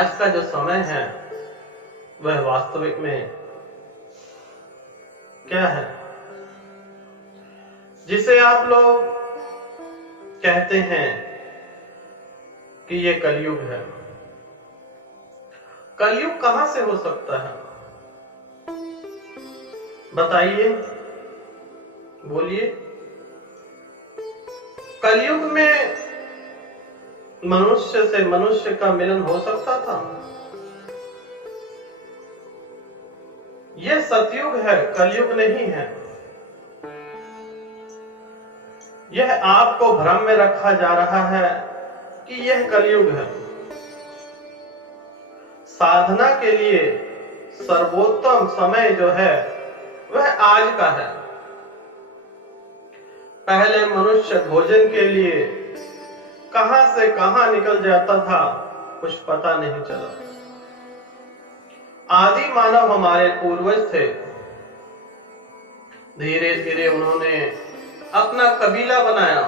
आज का जो समय है वह वास्तविक में क्या है, जिसे आप लोग कहते हैं कि ये कलयुग है। कलयुग कहां से हो सकता है? बताइए, बोलिए। कलयुग में मनुष्य से मनुष्य का मिलन हो सकता था? यह सतयुग है, कलयुग नहीं है। यह आपको भ्रम में रखा जा रहा है कि यह कलयुग है। साधना के लिए सर्वोत्तम समय जो है वह आज का है। पहले मनुष्य भोजन के लिए कहां से कहां निकल जाता था, कुछ पता नहीं चला। आदि मानव हमारे पूर्वज थे। धीरे धीरे उन्होंने अपना कबीला बनाया,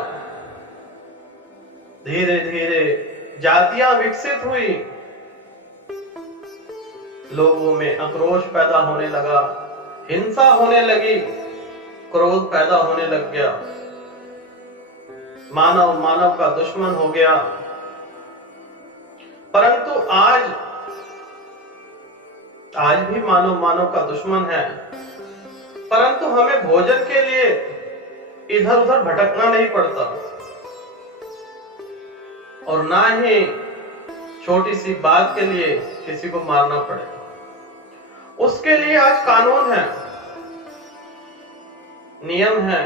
धीरे धीरे जातियां विकसित हुई, लोगों में आक्रोश पैदा होने लगा, हिंसा होने लगी, क्रोध पैदा होने लग गया, मानव मानव का दुश्मन हो गया। परंतु आज भी मानव मानव का दुश्मन है, परंतु हमें भोजन के लिए इधर उधर भटकना नहीं पड़ता और ना ही छोटी सी बात के लिए किसी को मारना पड़े। उसके लिए आज कानून है, नियम है।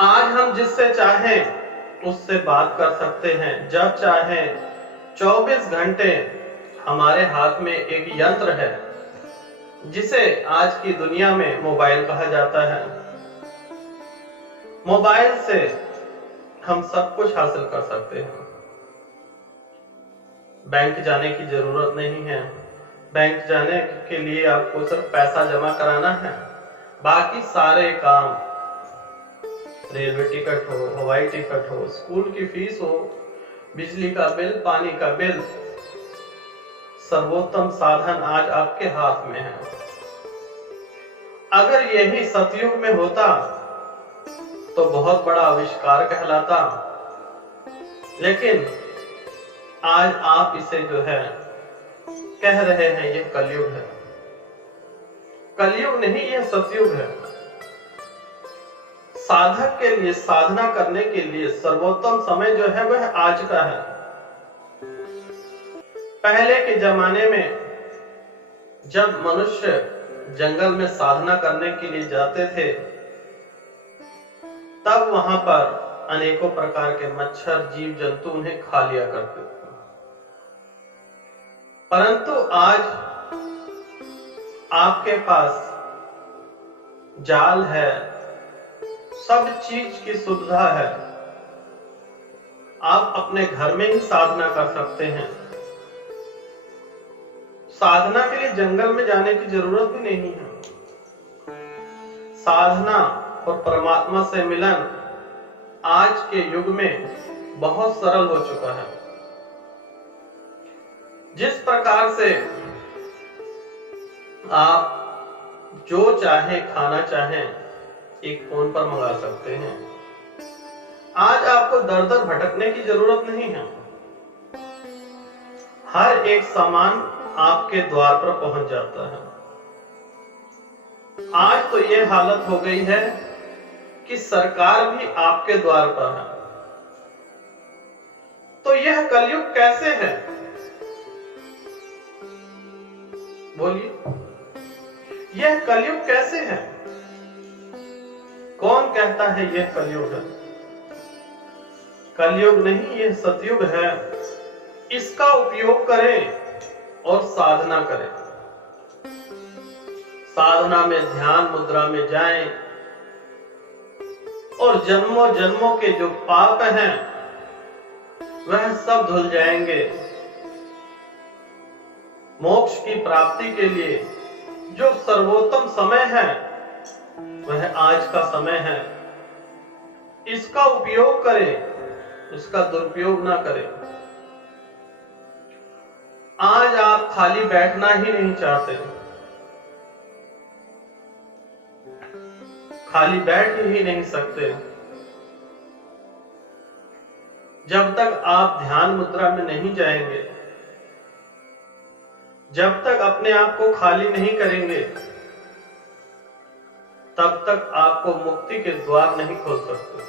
आज हम जिससे चाहें उससे बात कर सकते हैं, जब चाहें। 24 घंटे हमारे हाथ में एक यंत्र है जिसे आज की दुनिया में मोबाइल कहा जाता है। मोबाइल से हम सब कुछ हासिल कर सकते हैं। बैंक जाने की जरूरत नहीं है। बैंक जाने के लिए आपको सिर्फ पैसा जमा कराना है। बाकी सारे काम, रेलवे टिकट हो, हवाई टिकट हो, स्कूल की फीस हो, बिजली का बिल, पानी का बिल, सर्वोत्तम साधन आज आपके हाथ में है। अगर यही सतयुग में होता तो बहुत बड़ा आविष्कार कहलाता, लेकिन आज आप इसे जो है कह रहे हैं यह कलयुग है। कलयुग नहीं, यह सतयुग है। साधक के लिए, साधना करने के लिए सर्वोत्तम समय जो है वह आज का है। पहले के जमाने में जब मनुष्य जंगल में साधना करने के लिए जाते थे, तब वहां पर अनेकों प्रकार के मच्छर, जीव जंतु उन्हें खा लिया करते थे। परंतु आज आपके पास जाल है, सब चीज की सुविधा है। आप अपने घर में ही साधना कर सकते हैं। साधना के लिए जंगल में जाने की जरूरत भी नहीं है। साधना और परमात्मा से मिलन आज के युग में बहुत सरल हो चुका है। जिस प्रकार से आप जो चाहें, खाना चाहें, एक फोन पर मंगा सकते हैं। आज आपको दर दर भटकने की जरूरत नहीं है। हर एक सामान आपके द्वार पर पहुंच जाता है। आज तो यह हालत हो गई है कि सरकार भी आपके द्वार पर है। तो यह कलयुग कैसे है? बोलिए, यह कलयुग कैसे है? कौन कहता है यह कलयुग है? कलयुग नहीं, यह सतयुग है। इसका उपयोग करें और साधना करें। साधना में ध्यान मुद्रा में जाएं और जन्मों जन्मों के जो पाप हैं वह सब धुल जाएंगे। मोक्ष की प्राप्ति के लिए जो सर्वोत्तम समय है वह आज का समय है। इसका उपयोग करें, इसका दुरुपयोग ना करें। आज आप खाली बैठना ही नहीं चाहते, खाली बैठ ही नहीं सकते जब तक आप ध्यान मुद्रा में नहीं जाएंगे, जब तक अपने आप को खाली नहीं करेंगे, तब तक आपको मुक्ति के द्वार नहीं खोल सकते।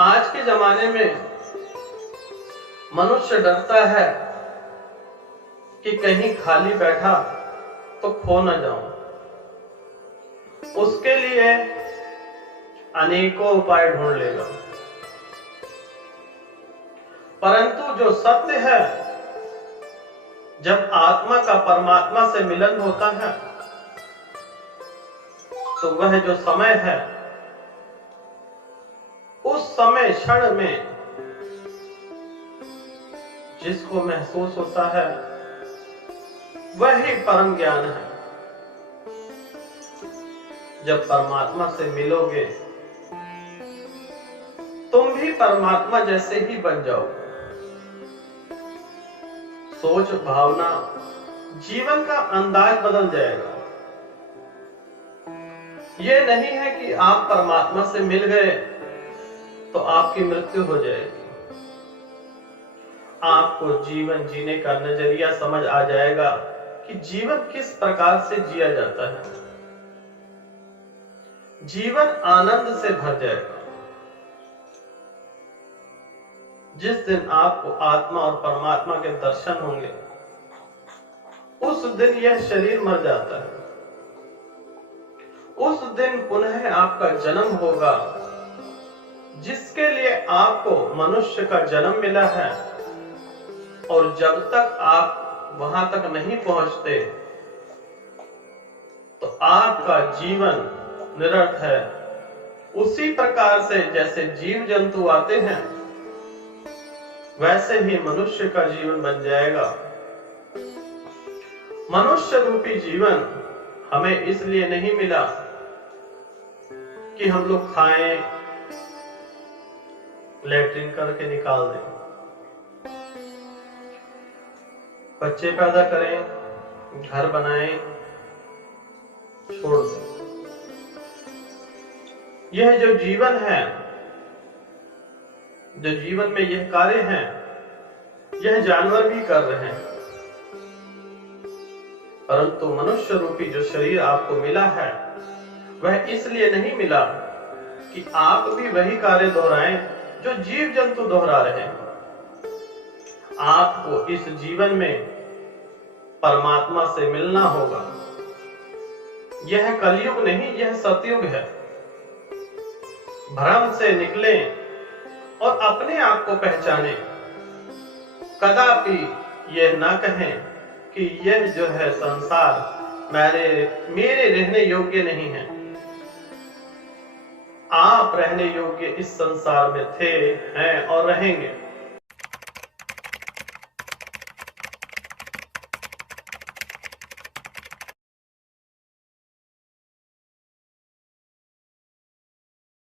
आज के जमाने में मनुष्य डरता है कि कहीं खाली बैठा तो खो न जाऊं। उसके लिए अनेकों उपाय ढूंढ लेगा, परंतु जो सत्य है, जब आत्मा का परमात्मा से मिलन होता है तो वह जो समय है, उस समय क्षण में जिसको महसूस होता है वही परम ज्ञान है। जब परमात्मा से मिलोगे तुम भी परमात्मा जैसे ही बन जाओ। सोच, भावना, जीवन का अंदाज बदल जाएगा। यह नहीं है कि आप परमात्मा से मिल गए तो आपकी मृत्यु हो जाएगी। आपको जीवन जीने का नजरिया समझ आ जाएगा कि जीवन किस प्रकार से जिया जाता है। जीवन आनंद से भर जाएगा। जिस दिन आपको आत्मा और परमात्मा के दर्शन होंगे, उस दिन यह शरीर मर जाता है। उस दिन पुनः आपका जन्म होगा, जिसके लिए आपको मनुष्य का जन्म मिला है। और जब तक आप वहां तक नहीं पहुंचते तो आपका जीवन निरर्थ है। उसी प्रकार से जैसे जीव जंतु आते हैं, वैसे ही मनुष्य का जीवन बन जाएगा। मनुष्य रूपी जीवन हमें इसलिए नहीं मिला कि हम लोग खाएं, लैट्रिन करके निकाल दें, बच्चे पैदा करें, घर बनाएं, छोड़ दें। यह जो जीवन है, जो जीवन में यह कार्य हैं, यह जानवर भी कर रहे हैं। परंतु मनुष्य रूपी जो शरीर आपको मिला है, वह इसलिए नहीं मिला कि आप भी वही कार्य दोहराएं जो जीव जंतु दोहरा रहे हैं। आपको इस जीवन में परमात्मा से मिलना होगा। यह कलयुग नहीं, यह सतयुग है। भ्रम से निकलें और अपने आप को पहचानें। कदापि यह ना कहें कि यह जो है संसार मेरे रहने योग्य नहीं है। आप रहने योग्य इस संसार में थे, हैं और रहेंगे।